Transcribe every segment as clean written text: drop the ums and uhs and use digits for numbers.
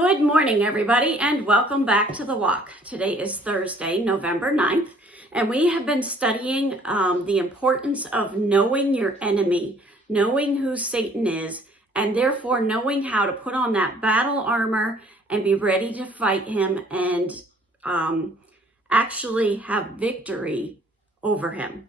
Good morning, everybody, and welcome back to The Walk. Today is Thursday, November 9th, and we have been studying the importance of knowing your enemy, knowing who Satan is, and therefore knowing how to put on that battle armor and be ready to fight him and actually have victory over him.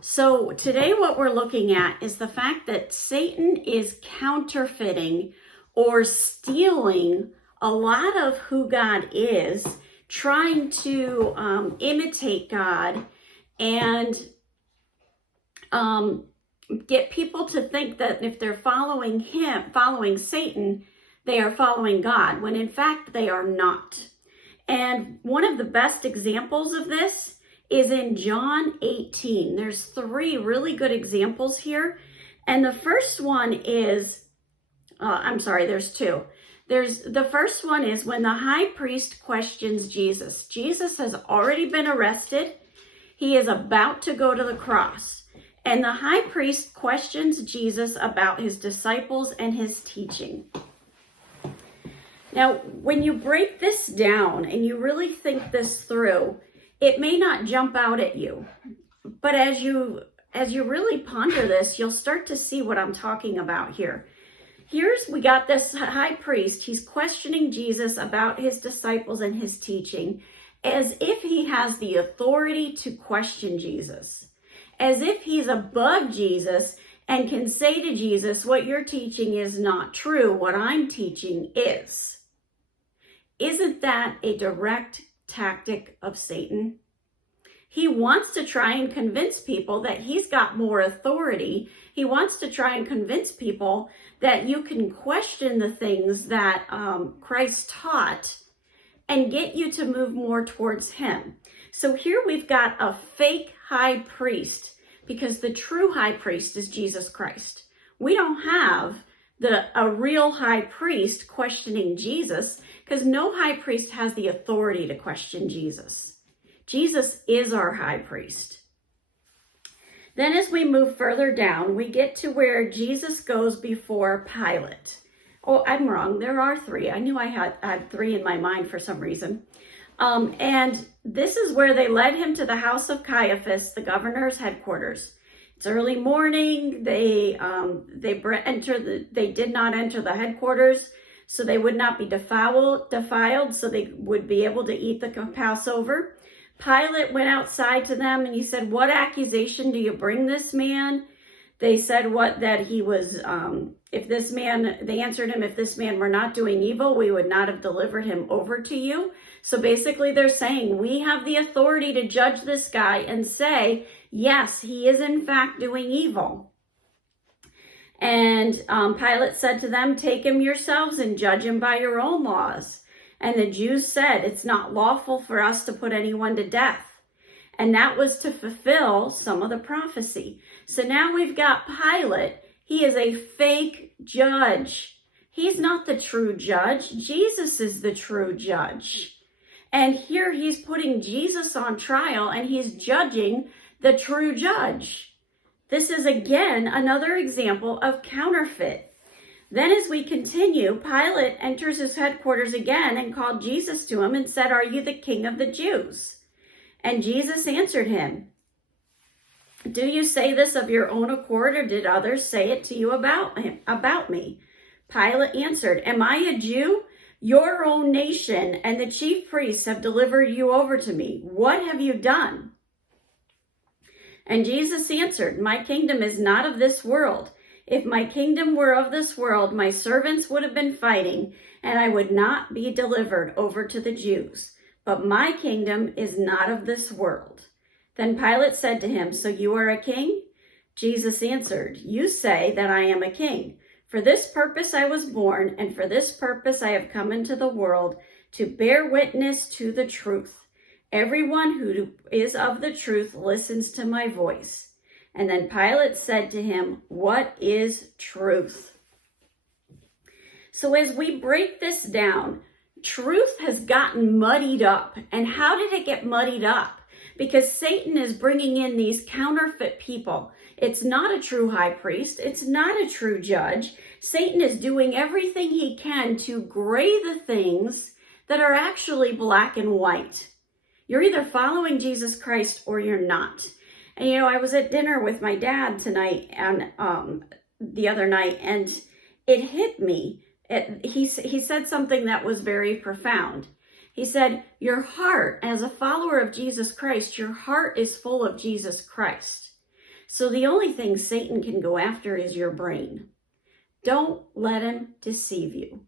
So today what we're looking at is the fact that Satan is counterfeiting or stealing a lot of who God is, trying to imitate God and get people to think that if they're following Satan, they are following God, when in fact they are not. And one of the best examples of this is in John 18. There's three really good examples here. And the first one is, there's two. The first one is when the high priest questions Jesus. Jesus has already been arrested. He is about to go to the cross. And the high priest questions Jesus about his disciples and his teaching. Now, when you break this down and you really think this through, it may not jump out at you. But as you really ponder this, you'll start to see what I'm talking about here. We got this high priest. He's questioning Jesus about his disciples and his teaching as if he has the authority to question Jesus, as if he's above Jesus and can say to Jesus, what you're teaching is not true. What I'm teaching is. Isn't that a direct tactic of Satan? He wants to try and convince people that he's got more authority. He wants to try and convince people that you can question the things that Christ taught and get you to move more towards him. So here we've got a fake high priest because the true high priest is Jesus Christ. We don't have a real high priest questioning Jesus because no high priest has the authority to question Jesus. Jesus is our high priest. Then as we move further down, we get to where Jesus goes before Pilate. Oh, I'm wrong. There are three. I knew I had three in my mind for some reason. And this is where they led him to the house of Caiaphas, the governor's headquarters. It's early morning. They did not enter the headquarters, so they would not be defiled, so they would be able to eat the Passover. Pilate went outside to them and he said, what accusation do you bring this man? They said that he was, they answered him, if this man were not doing evil, we would not have delivered him over to you. So basically they're saying, we have the authority to judge this guy and say, yes, he is in fact doing evil. And Pilate said to them, take him yourselves and judge him by your own laws. And the Jews said, it's not lawful for us to put anyone to death. And that was to fulfill some of the prophecy. So now we've got Pilate. He is a fake judge. He's not the true judge. Jesus is the true judge. And here he's putting Jesus on trial and he's judging the true judge. This is again another example of counterfeit. Then as we continue, Pilate enters his headquarters again and called Jesus to him and said, are you the king of the Jews? And Jesus answered him, do you say this of your own accord, or did others say it to you about me? Pilate answered, am I a Jew? Your own nation and the chief priests have delivered you over to me. What have you done? And Jesus answered, my kingdom is not of this world. If my kingdom were of this world, my servants would have been fighting, and I would not be delivered over to the Jews. But my kingdom is not of this world. Then Pilate said to him, so you are a king? Jesus answered, you say that I am a king. For this purpose I was born, and for this purpose I have come into the world, to bear witness to the truth. Everyone who is of the truth listens to my voice. And then Pilate said to him, what is truth? So as we break this down, truth has gotten muddied up. And how did it get muddied up? because Satan is bringing in these counterfeit people. It's not a true high priest. It's not a true judge. Satan is doing everything he can to gray the things that are actually black and white. You're either following Jesus Christ or you're not. And I was at dinner with my dad tonight and the other night, and it hit me. He said something that was very profound. He said, your heart, as a follower of Jesus Christ, your heart is full of Jesus Christ. So the only thing Satan can go after is your brain. Don't let him deceive you.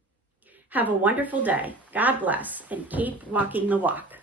Have a wonderful day. God bless, and keep walking the walk.